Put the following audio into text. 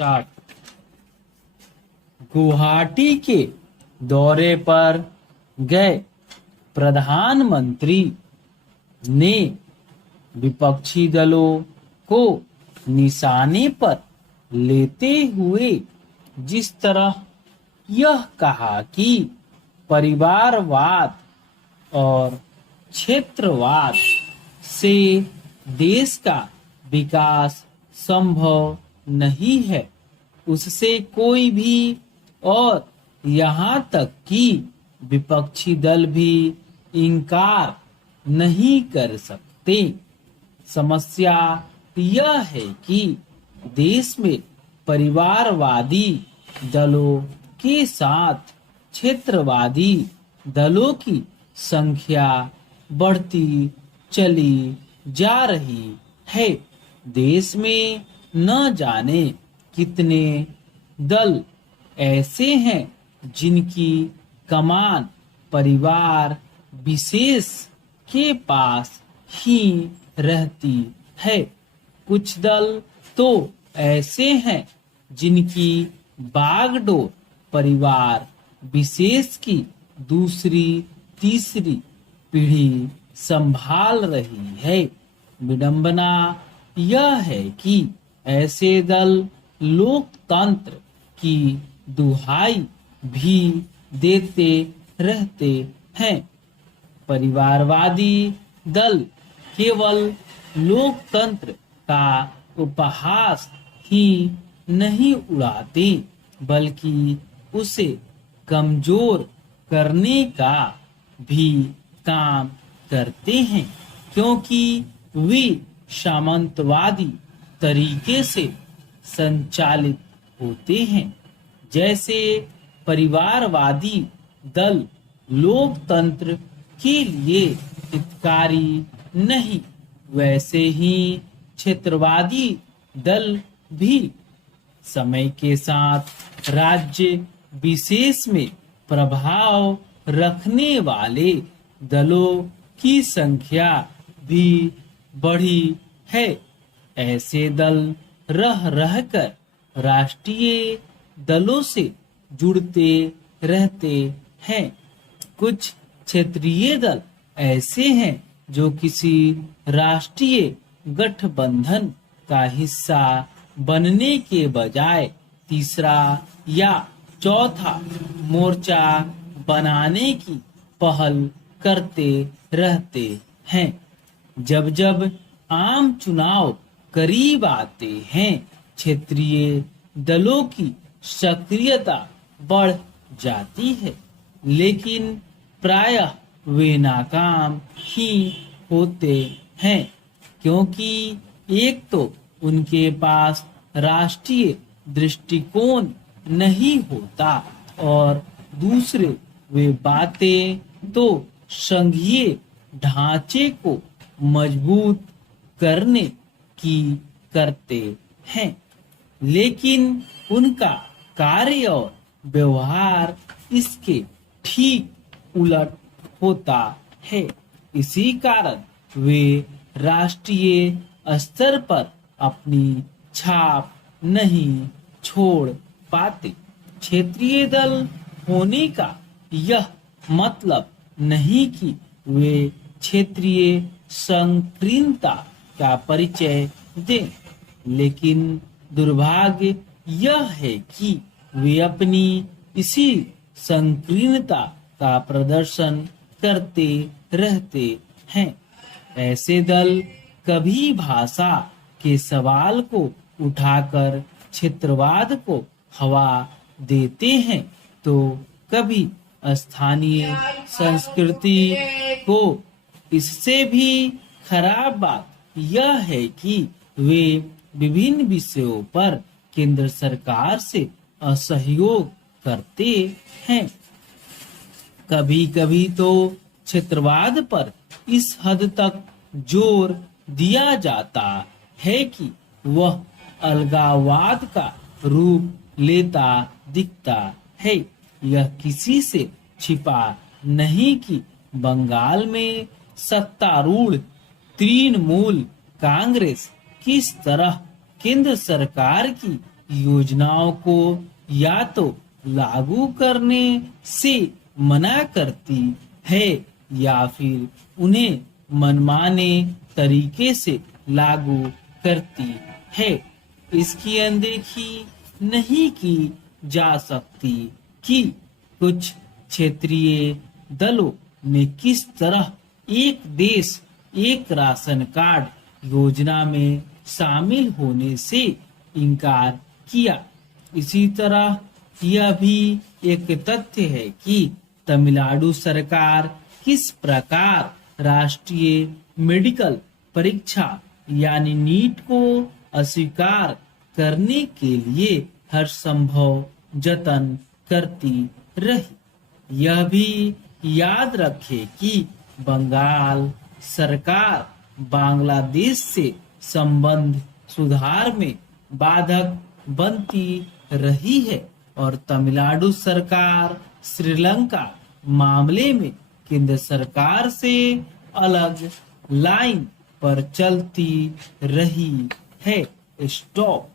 Start. Guwahati के दौरे पर गए प्रधानमंत्री ने विपक्षी दलों को निशाने पर लेते हुए जिस तरह यह कहा कि परिवारवाद और क्षेत्रवाद से देश का विकास संभव नहीं है, उससे कोई भी और यहाँ तक कि विपक्षी दल भी इनकार नहीं कर सकते। समस्या यह है कि देश में परिवारवादी दलों के साथ क्षेत्रवादी दलों की संख्या बढ़ती चली जा रही है। देश में न जाने कितने दल ऐसे हैं जिनकी कमान परिवार विशेष के पास ही रहती है। कुछ दल तो ऐसे हैं जिनकी बागडोर परिवार विशेष की दूसरी तीसरी पीढ़ी संभाल रही है। विडंबना यह है कि ऐसे दल लोकतंत्र की दुहाई भी देते रहते हैं। परिवारवादी दल केवल लोकतंत्र का उपहास ही नहीं उड़ाते बल्कि उसे कमजोर करने का भी काम करते हैं, क्योंकि वे सामंतवादी तरीके से संचालित होते हैं। जैसे परिवारवादी दल लोकतंत्र के लिए हितकारी नहीं, वैसे ही क्षेत्रवादी दल भी समय के साथ राज्य विशेष में प्रभाव रखने वाले दलों की संख्या भी बढ़ी है। ऐसे दल रह रहकर राष्ट्रीय दलों से जुड़ते रहते हैं। कुछ क्षेत्रीय दल ऐसे हैं जो किसी राष्ट्रीय गठबंधन का हिस्सा बनने के बजाय तीसरा या चौथा मोर्चा बनाने की पहल करते रहते हैं। जब जब आम चुनाव करीब आते हैं, क्षेत्रीय दलों की सक्रियता बढ़ जाती है, लेकिन प्रायः वे नाकाम ही होते हैं, क्योंकि एक तो उनके पास राष्ट्रीय दृष्टिकोण नहीं होता और दूसरे वे बातें तो संघीय ढांचे को मजबूत करने की करते हैं, लेकिन उनका कार्य और व्यवहार इसके ठीक उलट होता है। इसी कारण वे राष्ट्रीय स्तर पर अपनी छाप नहीं छोड़ पाते। क्षेत्रीय दल होने का यह मतलब नहीं कि वे क्षेत्रीय संकीर्णता का परिचय दें, लेकिन दुर्भाग्य यह है कि वे अपनी इसी संकीर्णता का प्रदर्शन करते रहते हैं। ऐसे दल कभी भाषा के सवाल को उठाकर क्षेत्रवाद को हवा देते हैं, तो कभी स्थानीय संस्कृति को। इससे भी खराब बात यह है कि वे विभिन्न विषयों पर केंद्र सरकार से असहयोग करते हैं। कभी कभी तो क्षेत्रवाद पर इस हद तक जोर दिया जाता है कि वह अलगाववाद का रूप लेता दिखता है। यह किसी से छिपा नहीं कि बंगाल में सत्तारूढ़ तृणमूल कांग्रेस किस तरह केंद्र सरकार की योजनाओं को या तो लागू करने से मना करती है या फिर उन्हें मनमाने तरीके से लागू करती है। इसकी अनदेखी नहीं की जा सकती कि कुछ क्षेत्रीय दलों ने किस तरह एक देश एक राशन कार्ड योजना में शामिल होने से इनकार किया। इसी तरह यह भी एक तथ्य है कि तमिलनाडु सरकार किस प्रकार राष्ट्रीय मेडिकल परीक्षा यानी नीट को अस्वीकार करने के लिए हर संभव जतन करती रही। यह भी याद रखें कि बंगाल सरकार बांग्लादेश से संबंध सुधार में बाधक बनती रही है और तमिलनाडु सरकार श्रीलंका मामले में केंद्र सरकार से अलग लाइन पर चलती रही है। स्टॉप।